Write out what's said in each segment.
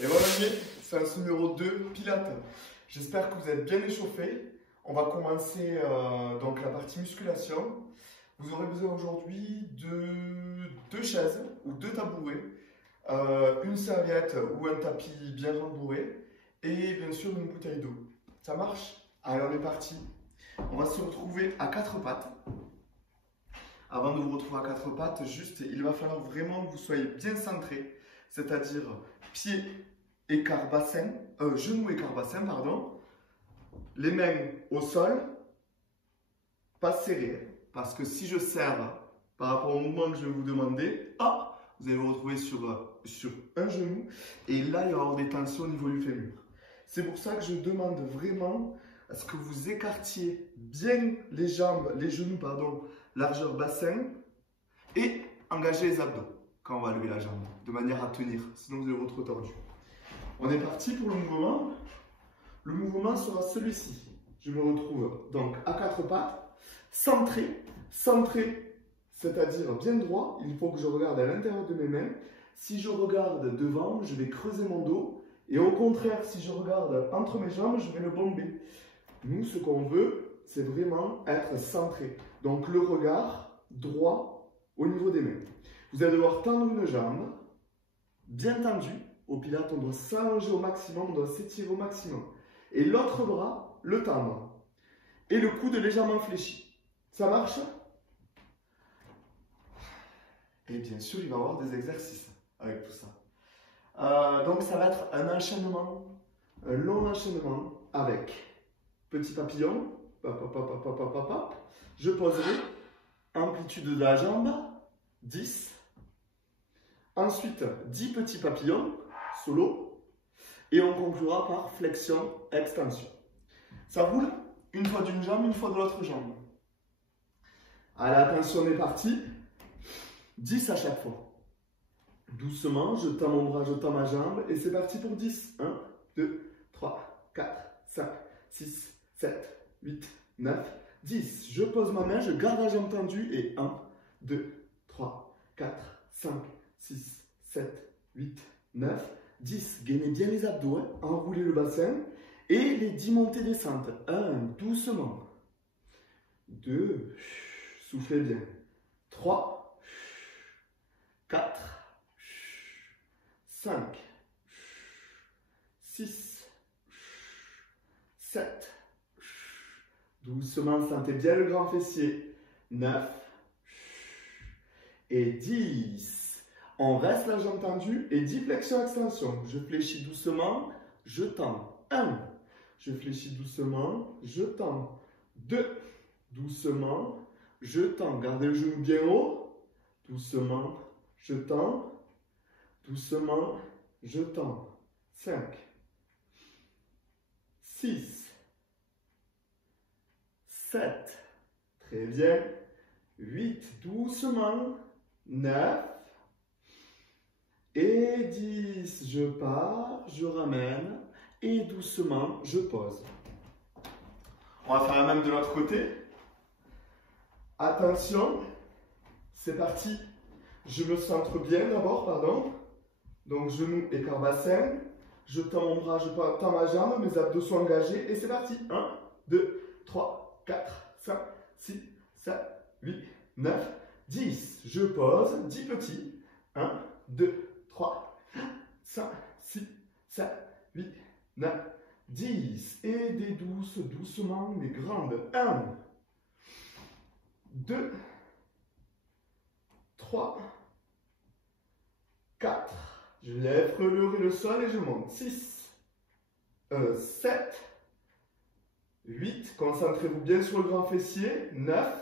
Et voilà, séance numéro 2, Pilates. J'espère que vous êtes bien échauffés. On va commencer donc la partie musculation. Vous aurez besoin aujourd'hui de 2 chaises ou 2 tabourets, une serviette ou un tapis bien rembourré et bien sûr une bouteille d'eau. Ça marche? Allez, on est parti. On va se retrouver à 4 pattes. Avant de vous retrouver à 4 pattes, juste, il va falloir vraiment que vous soyez bien centré, c'est-à-dire pieds écart bassin, genoux écart bassin, pardon. Les mains au sol, pas serrées, parce que si je serre par rapport au mouvement que je vais vous demander, vous allez vous retrouver sur un genou, et là il va y avoir des tensions au niveau du fémur. C'est pour ça que je demande vraiment à ce que vous écartiez bien les jambes, les genoux, pardon, largeur bassin, et engagez les abdos quand on va lever la jambe, de manière à tenir, sinon vous allez vous retrouver tordu. On est parti pour le mouvement. Le mouvement sera celui-ci. Je me retrouve donc à 4 pattes, centré, c'est-à-dire bien droit. Il faut que je regarde à l'intérieur de mes mains. Si je regarde devant, je vais creuser mon dos. Et au contraire, si je regarde entre mes jambes, je vais le bomber. Nous, ce qu'on veut, c'est vraiment être centré. Donc le regard droit au niveau des mains. Vous allez devoir tendre une jambe, bien tendue. Au Pilates, on doit s'allonger au maximum, on doit s'étirer au maximum. Et l'autre bras, le tendre. Et le coude légèrement fléchi. Ça marche? Et bien sûr, il va y avoir des exercices avec tout ça. Donc, ça va être un enchaînement, un long enchaînement avec petit papillon. Je poserai amplitude de la jambe, 10. Ensuite, 10 petits papillons, solo. Et on conclura par flexion, extension. Ça roule une fois d'une jambe, une fois de l'autre jambe. Allez, attention, on est parti. 10 à chaque fois. Doucement, je tends mon bras, je tends ma jambe. Et c'est parti pour 10. 1, 2, 3, 4, 5, 6, 7, 8, 9, 10. Je pose ma main, je garde la jambe tendue. Et 1, 2, 3, 4, 5, 6, 7, 8, 9, 10. Gainez bien les abdos, enroulez le bassin. Et les 10 montées descentes. 1, doucement. 2, soufflez bien. 3, 4, 5, 6, 7. Doucement, sentez bien le grand fessier. 9 et 10. On reste la jambe tendue et 10 flexion extension. Je fléchis doucement, je tends. 1. Je fléchis doucement, je tends. 2. Doucement, je tends. Gardez le genou bien haut. Doucement, je tends. Doucement, je tends. 5. 6. 7. Très bien. 8. Doucement. 9. Et 10, je pars, je ramène et doucement, je pose. On va faire la même de l'autre côté. Attention, c'est parti. Je me centre bien d'abord, pardon. Donc, genou, écart bassin. Je tends mon bras, je tends ma jambe, mes abdos sont engagés et c'est parti. 1, 2, 3, 4, 5, 6, 7, 8, 9, 10. Je pose, 10 petits. 1, 2, 3, 5, 6, 7, 8, 9, 10. Et des douces, doucement, mais grandes. 1, 2, 3, 4. Je lève le sol et je monte. 6, 7, 8. Concentrez-vous bien sur le grand fessier. 9,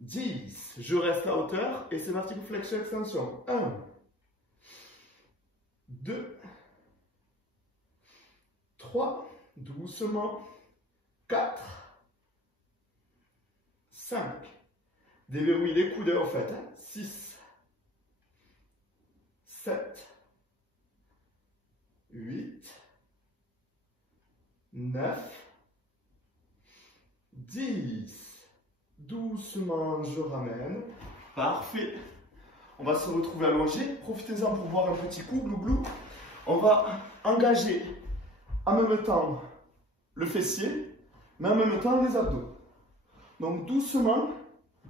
10. Je reste à hauteur et c'est parti pour flexion extension. 1, 2, 3, doucement, 4, 5. Déverrouillez les coudes en fait. 6, 7, 8, 9, 10. Doucement, je ramène. Parfait. On va se retrouver allongé. Profitez-en pour boire un petit coup, glou-glou. On va engager en même temps le fessier, mais en même temps les abdos. Donc doucement,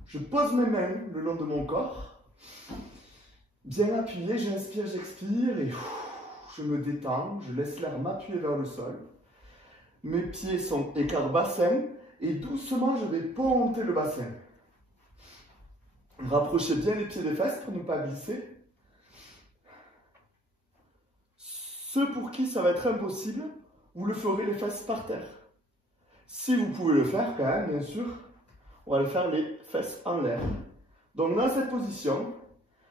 je pose mes mains le long de mon corps. Bien appuyé, j'inspire, j'expire et je me détends. Je laisse l'air m'appuyer vers le sol. Mes pieds sont écart bassin et doucement, je vais ponter le bassin. Rapprochez bien les pieds des fesses pour ne pas glisser. Ceux pour qui ça va être impossible, vous le ferez les fesses par terre. Si vous pouvez le faire quand même, bien sûr, on va le faire les fesses en l'air. Donc dans cette position,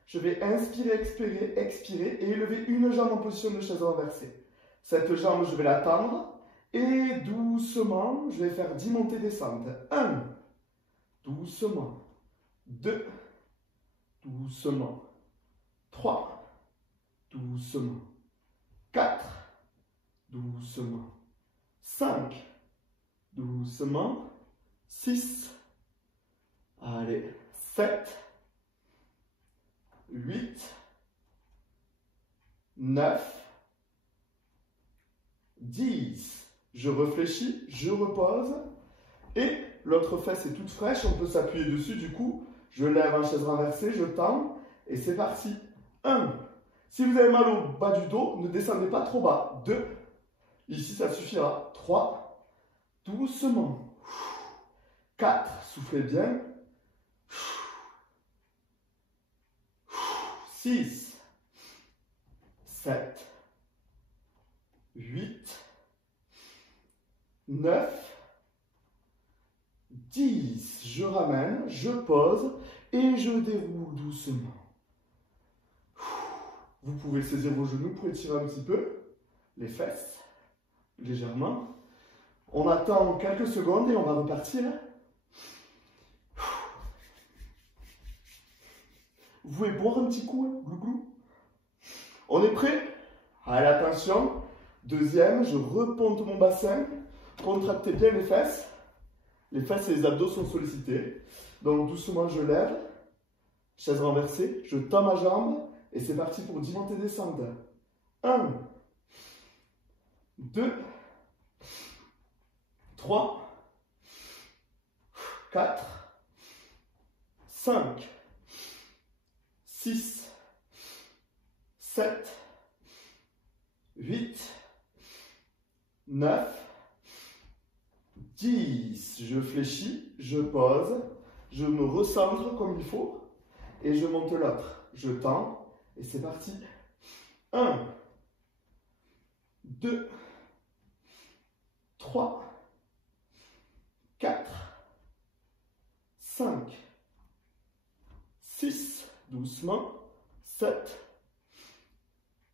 je vais inspirer, expirer, expirer et élever une jambe en position de chaise renversée. Cette jambe, je vais la tendre et doucement, je vais faire 10 montées descentes. 1, doucement. 2, doucement. 3, doucement. 4, doucement. 5, doucement. 6, allez, 7, 8, 9, 10. Je réfléchis, je repose. Et l'autre fesse est toute fraîche, on peut s'appuyer dessus. Du coup, je lève en chaise renversée, je tends. Et c'est parti. 1. Si vous avez mal au bas du dos, ne descendez pas trop bas. 2. Ici, ça suffira. 3. Doucement. 4. Soufflez bien. 6. 7. 8. 9. 10. Je ramène, je pose et je déroule doucement. Vous pouvez saisir vos genoux pour étirer un petit peu les fesses, légèrement. On attend quelques secondes et on va repartir. Vous pouvez boire un petit coup, hein, glou-glou. On est prêt? Allez, attention. Deuxième, je reponte mon bassin. Contractez bien les fesses. Les fesses et les abdos sont sollicités. Donc doucement, je lève. Chaise renversée. Je tends ma jambe. Et c'est parti pour 10 montées descentes. 1, 2, 3, 4, 5, 6, 7, 8, 9, 10. Je fléchis, je pose, je me recentre comme il faut et je monte l'autre. Je tends et c'est parti. 1, 2, 3, 4, 5, 6, doucement, 7,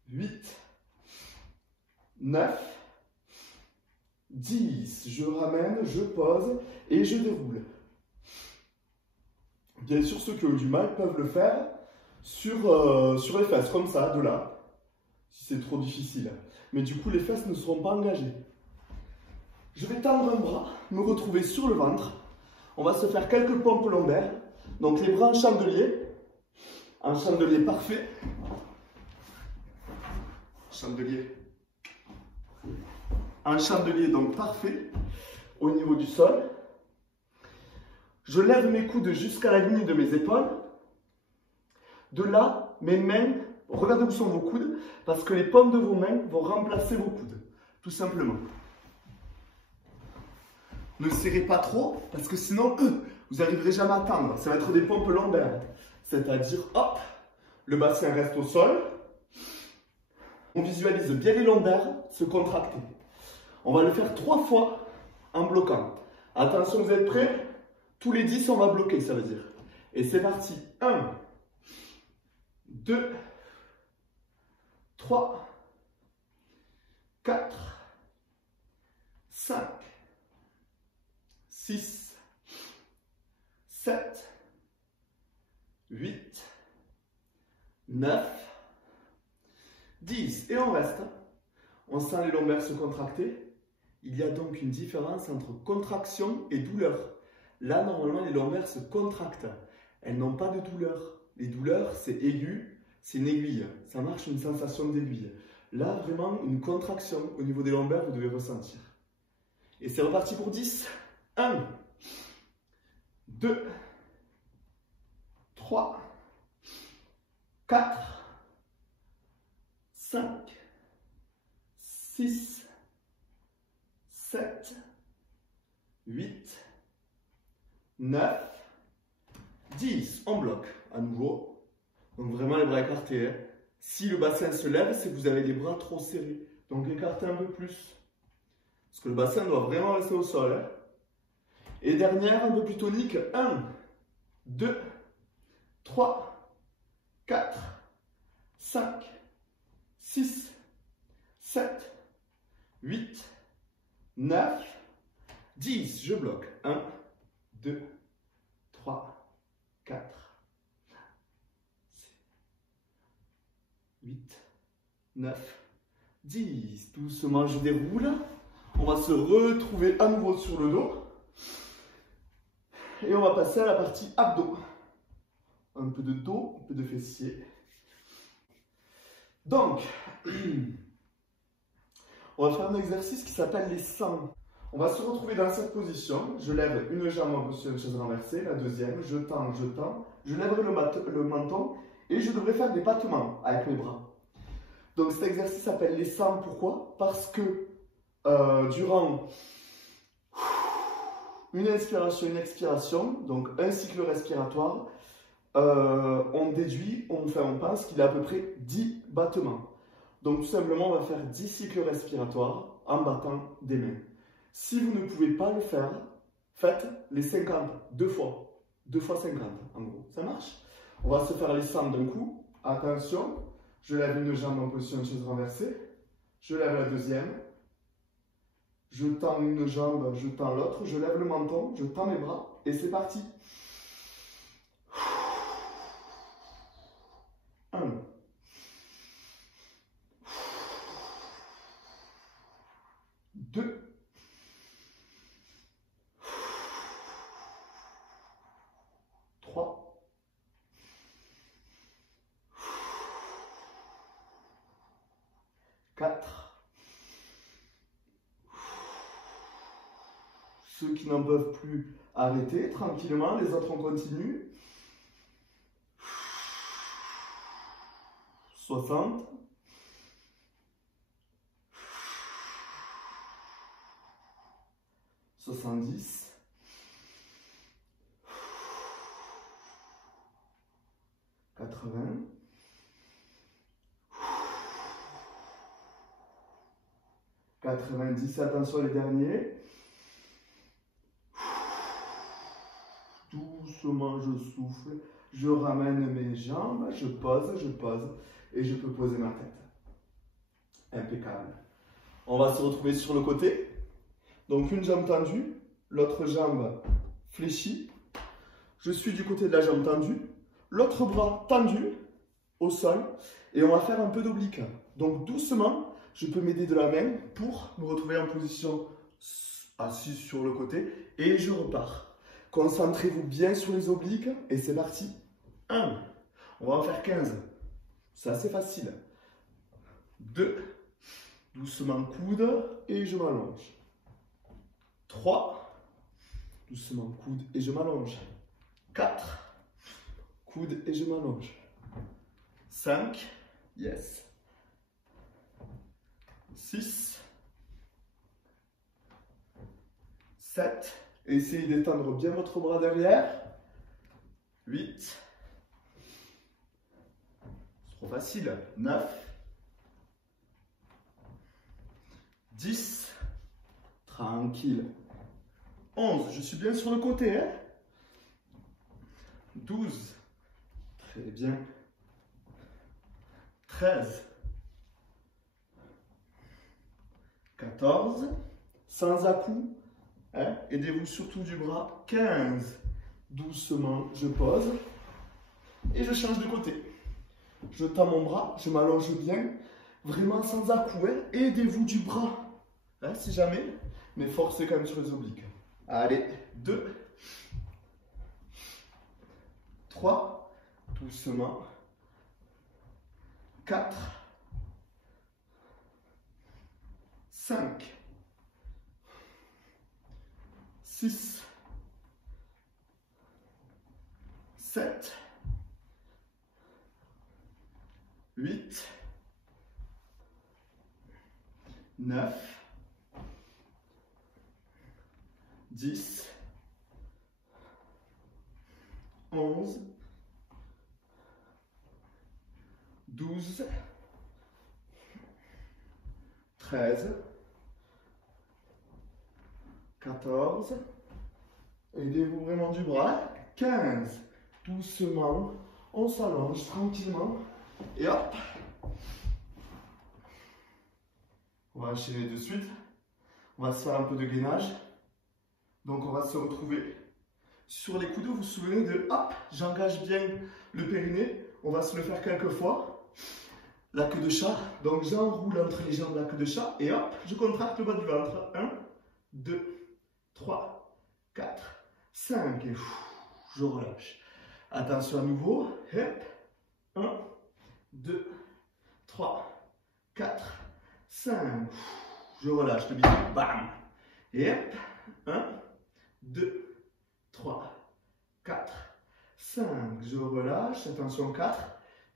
8, 9, 10. Je ramène, je pose et je déroule. Bien sûr, ceux qui ont du mal peuvent le faire sur les fesses, comme ça, de là, si c'est trop difficile. Mais du coup, les fesses ne seront pas engagées. Je vais tendre un bras, me retrouver sur le ventre. On va se faire quelques pompes lombaires. Donc les bras en chandelier. Un chandelier parfait. Chandelier. Un chandelier donc parfait au niveau du sol. Je lève mes coudes jusqu'à la ligne de mes épaules. De là, mes mains, regardez où sont vos coudes, parce que les paumes de vos mains vont remplacer vos coudes, tout simplement. Ne serrez pas trop, parce que sinon, vous n'arriverez jamais à tendre. Ça va être des pompes lombaires. C'est-à-dire, hop, le bassin reste au sol. On visualise bien les lombaires se contracter. On va le faire 3 fois en bloquant. Attention, vous êtes prêts? Tous les 10, on va bloquer, ça veut dire. Et c'est parti. 1, 2, 3, 4, 5, 6, 7, 8, 9, 10. Et on reste. On sent les lombaires se contracter. Il y a donc une différence entre contraction et douleur. Là, normalement, les lombaires se contractent. Elles n'ont pas de douleur. Les douleurs, c'est aigu, c'est une aiguille. Ça marche une sensation d'aiguille. Là, vraiment, une contraction au niveau des lombaires, vous devez ressentir. Et c'est reparti pour 10. 1, 2, 3, 4, 5, 6, 7, 8, 9, 10. On bloque à nouveau. Donc vraiment les bras écartés. Hein. Si le bassin se lève, c'est que vous avez les bras trop serrés. Donc écartez un peu plus. Parce que le bassin doit vraiment rester au sol. Hein. Et dernière, un peu plus tonique. 1, 2, 3, 4, 5, 6, 7, 8, 9, 10. Je bloque. 1, 2, 3, 4, 8, 9, 10. Doucement, je déroule. On va se retrouver à nouveau sur le dos. Et on va passer à la partie abdos. Un peu de dos, un peu de fessier. Donc, on va faire un exercice qui s'appelle les 100. On va se retrouver dans cette position. Je lève une jambe en position de chaise renversée, la deuxième, je tends, je lèverai le menton et je devrais faire des battements avec mes bras. Donc cet exercice s'appelle les 100. Pourquoi? Parce que durant une inspiration, une expiration, donc un cycle respiratoire, on déduit, on pense qu'il a à peu près 10 battements. Donc tout simplement, on va faire 10 cycles respiratoires en battant des mains. Si vous ne pouvez pas le faire, faites les 50, 2 fois 50 en gros, ça marche? On va se faire les 100 d'un coup. Attention, je lève une jambe en position de chaise renversée, je lève la deuxième, je tends une jambe, je tends l'autre, je lève le menton, je tends mes bras et c'est parti. 1, 2, 3, 4. Ceux qui n'en peuvent plus, arrêtez tranquillement. Les autres, on continue. 60. 70. 80. 90. Attention les derniers. Doucement, je souffle, je ramène mes jambes, je pose, et je peux poser ma tête. Impeccable. On va se retrouver sur le côté. Donc une jambe tendue, l'autre jambe fléchie. Je suis du côté de la jambe tendue, l'autre bras tendu au sol, et on va faire un peu d'oblique. Donc doucement, je peux m'aider de la main pour me retrouver en position assise sur le côté, et je repars. Concentrez-vous bien sur les obliques et c'est parti. 1, on va en faire 15. C'est assez facile. 2, doucement coude et je m'allonge. 3, doucement coude et je m'allonge. 4, coude et je m'allonge. 5, yes. 6, 7, essayez d'étendre bien votre bras derrière. 8, c'est trop facile. 9, 10, tranquille. 11, je suis bien sur le côté. 12, très bien. 13, 14, sans à-coups. Aidez-vous surtout du bras. 15, doucement, je pose et je change de côté. Je tends mon bras, je m'allonge bien, vraiment sans à-coups. Aidez-vous du bras, si jamais, mais forcez quand même sur les obliques. Allez, 2, 3, doucement. 4, 5, 6, 7, 8, 9, 10, 11, 12, 13, 14, aidez-vous vraiment du bras, 15, doucement, on s'allonge tranquillement, et hop, on va enchaîner de suite, on va se faire un peu de gainage, donc on va se retrouver sur les coudes, vous vous souvenez de hop, j'engage bien le périnée, on va se le faire quelques fois, la queue de chat, donc j'enroule entre les jambes la queue de chat, et hop, je contracte le bas du ventre, 1, 2, 3, 4, 5, et je relâche. Attention à nouveau, hop, 1, 2, 3, 4, 5, je relâche le bidon, bam, et hop, 1, 2, 3, 4, 5, je relâche, attention 4,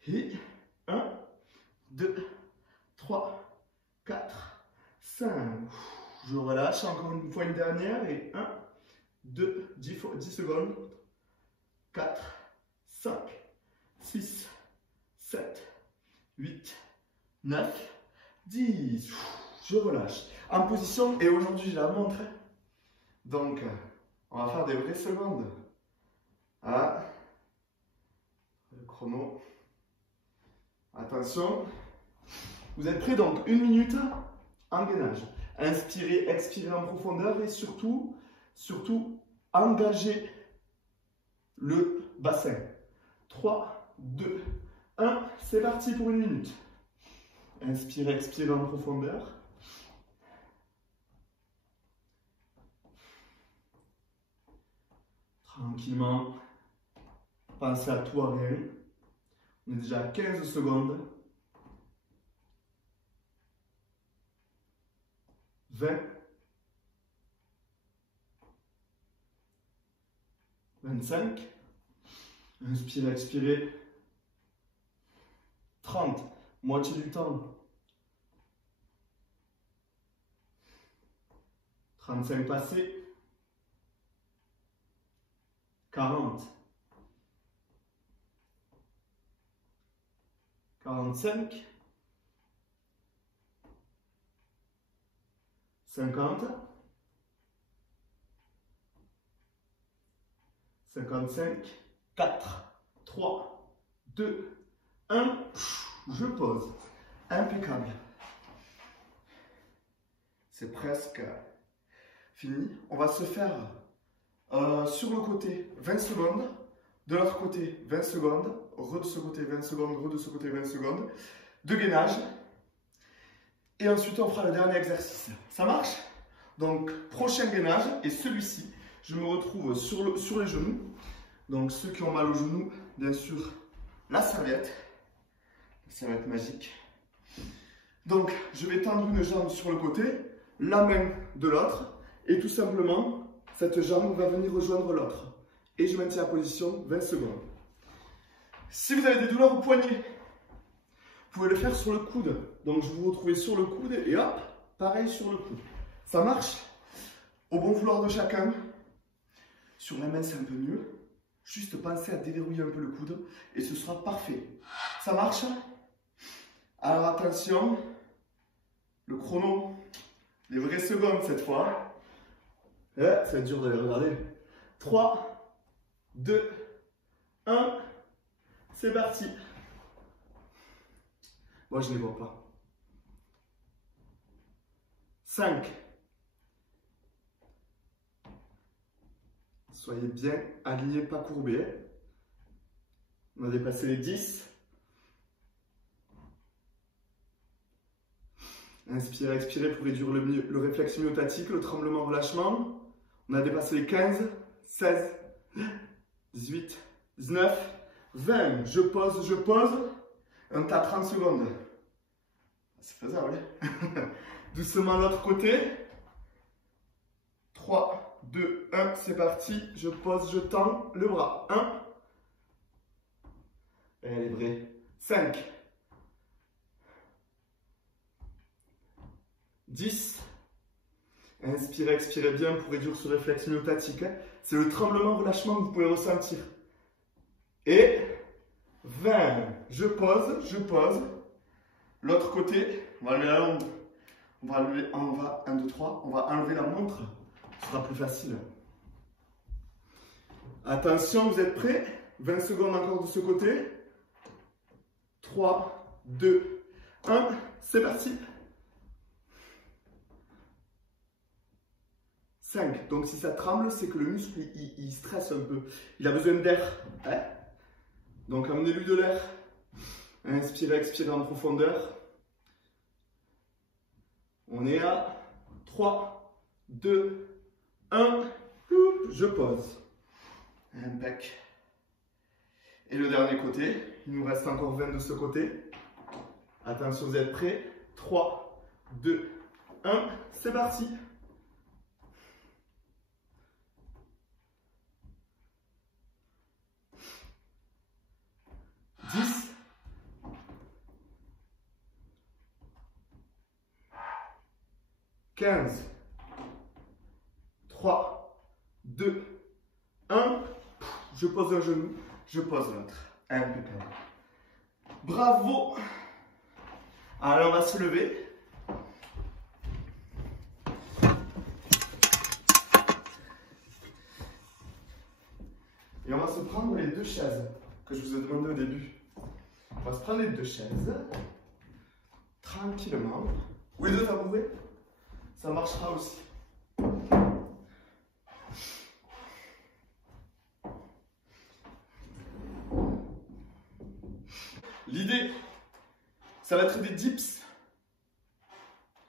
et 1, 2, 3, 4, 5, je relâche, encore une fois une dernière, et 1, 2, 10 secondes, 4, 5, 6, 7, 8, 9, 10, je relâche. En position, et aujourd'hui je la montre, donc on va faire des vraies secondes. Ah, le chrono. Attention. Vous êtes prêts? Donc 1 minute en gainage. Inspirez, expirez en profondeur et surtout, engagez le bassin. 3, 2, 1, c'est parti pour 1 minute. Inspirez, expirez en profondeur. Tranquillement, pensez à tout, à rien. On est déjà à 15 secondes. 20. 25. Inspirez, expirez. 30. Moitié du temps. 35 passés. 40. 45. 50. 55. 4, 3, 2, 1. Je pose. Impeccable. C'est presque fini. On va se faire sur le côté 20 secondes, de l'autre côté 20 secondes, de ce côté 20 secondes, de ce côté 20 secondes, de gainage. Et ensuite on fera le dernier exercice. Ça marche? Donc prochain gainage, et celui-ci, je me retrouve sur les genoux. Donc ceux qui ont mal aux genoux, bien sûr, la serviette magique. Donc je vais tendre une jambe sur le côté, la main de l'autre, et tout simplement, cette jambe va venir rejoindre l'autre. Et je maintiens la position 20 secondes. Si vous avez des douleurs au poignet, vous pouvez le faire sur le coude. Donc je vais vous retrouver sur le coude et hop, pareil sur le coude. Ça marche? Au bon vouloir de chacun. Sur la main, c'est un peu mieux. Juste pensez à déverrouiller un peu le coude et ce sera parfait. Ça marche? Alors attention, le chrono, les vraies secondes cette fois. Ça va être dur de les regarder. 3, 2, 1, c'est parti. Moi, je ne les vois pas. 5. Soyez bien alignés, pas courbés. On a dépassé les 10. Inspirez, expirez pour réduire le réflexe myotatique, le tremblement, relâchement. On a dépassé les 15, 16, 18, 19, 20, je pose. On est à 30 secondes. C'est faisable. Doucement l'autre côté. 3, 2, 1, c'est parti. Je pose, je tends le bras. 1. Elle est vraie. 5. 10. Inspirez, expirez bien pour réduire ce réflexe myotatique. C'est le tremblement, relâchement que vous pouvez ressentir. Et 20. Je pose. L'autre côté, on va lever la longue. On va 1, 2, 3. On va enlever la montre. Ce sera plus facile. Attention, vous êtes prêts? 20 secondes encore de ce côté. 3, 2, 1. C'est parti. 5. Donc si ça tremble, c'est que le muscle, il stresse un peu. Il a besoin d'air. Hein? Donc amenez-lui de l'air. Inspirez, expirez en profondeur. On est à 3, 2, 1. Je pose. Impec. Et le dernier côté. Il nous reste encore 20 de ce côté. Attention, vous êtes prêts? 3, 2, 1. C'est parti. 10. 15. 3, 2, 1. Je pose un genou, je pose l'autre. Impeccable. Bravo. Alors on va se lever. Et on va se prendre les 2 chaises que je vous ai demandé au début. On va se prendre les 2 chaises, tranquillement. Ou les 2 tabourets, ça marchera aussi. L'idée, ça va être des dips.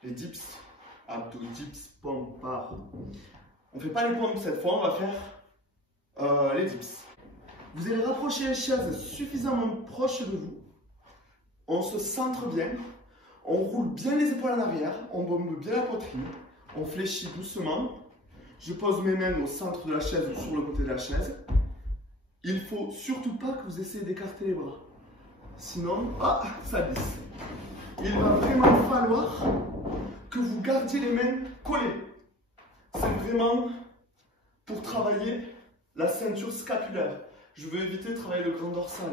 Les dips, abdos, dips, pompes, barres. On ne fait pas les pompes cette fois, on va faire les dips. Vous allez rapprocher les chaises suffisamment proches de vous. On se centre bien. On roule bien les épaules en arrière. On bombe bien la poitrine. On fléchit doucement. Je pose mes mains au centre de la chaise ou sur le côté de la chaise. Il ne faut surtout pas que vous essayez d'écarter les bras. Sinon, ça glisse. Il va vraiment falloir que vous gardiez les mains collées. C'est vraiment pour travailler la ceinture scapulaire. Je veux éviter de travailler le grand dorsal.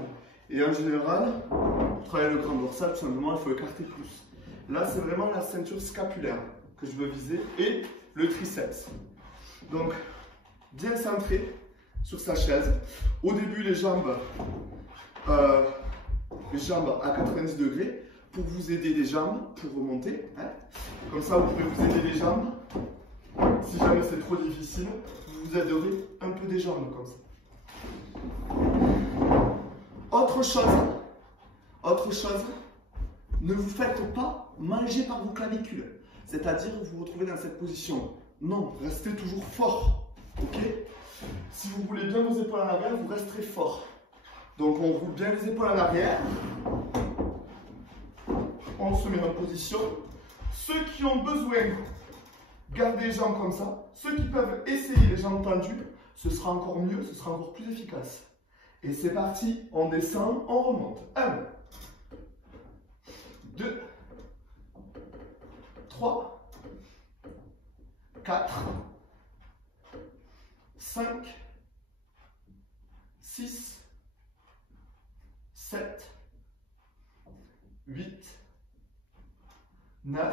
Et en général, pour travailler le grand dorsal, tout simplement, il faut écarter plus. Là, c'est vraiment la ceinture scapulaire que je veux viser et le triceps. Donc, bien centré sur sa chaise. Au début, les jambes à 90 degrés pour vous aider les jambes, pour remonter. Hein. Comme ça, vous pouvez vous aider les jambes. Si jamais c'est trop difficile, vous vous aiderez un peu des jambes comme ça. Autre chose, ne vous faites pas manger par vos clavicules. C'est-à-dire vous vous retrouvez dans cette position. Non, restez toujours fort. Ok? Si vous voulez bien vos épaules en arrière, vous resterez fort. Donc on roule bien les épaules en arrière. On se met en position. Ceux qui ont besoin, gardez les jambes comme ça. Ceux qui peuvent essayer les jambes tendues, ce sera encore mieux, ce sera encore plus efficace. Et c'est parti, on descend, on remonte. 1, 2, 3, 4, 5, 6, 7, 8, 9,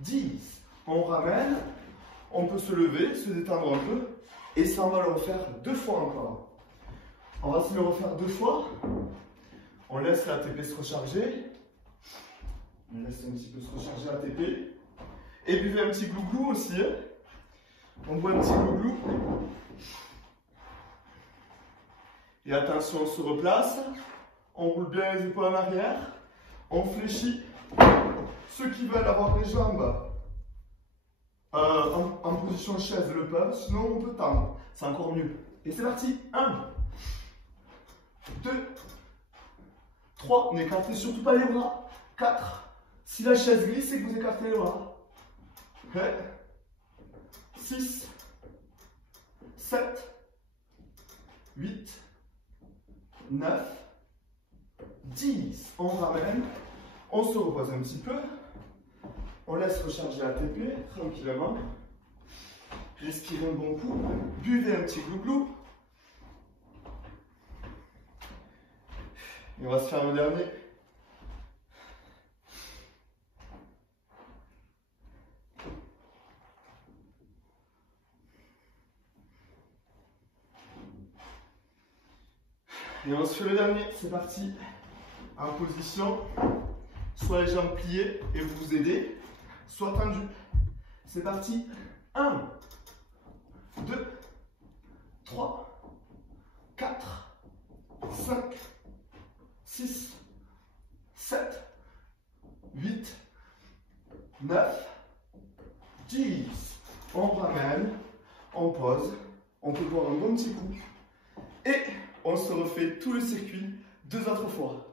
10. On ramène, on peut se lever, se détendre un peu, et ça on va le refaire 2 fois encore. On va se le refaire 2 fois. On laisse la l'ATP se recharger. On laisse un petit peu se recharger l'ATP. Et buvez un petit glouglou aussi. Hein. On boit un petit glouglou. Et attention, on se replace. On roule bien les épaules en arrière. On fléchit. Ceux qui veulent avoir les jambes en position chaise le peuvent. Sinon, on peut tendre. C'est encore mieux. Et c'est parti. 1, 2, 3, n'écartez surtout pas les bras. 4, si la chaise glisse, c'est que vous écartez les bras. 6, 7, 8, 9, 10. On ramène, on se repose un petit peu. On laisse recharger la TP tranquillement. Respirez un bon coup. Buvez un petit glouglou. Et on va se faire le dernier. Et on se fait le dernier. C'est parti. En position. Soit les jambes pliées et vous vous aidez, soit tendues. C'est parti. 1, 2, 3, 4, 5, 6, 7, 8, 9, 10. On ramène, on pose, on peut boire un bon petit coup et on se refait tout le circuit 2 autres fois.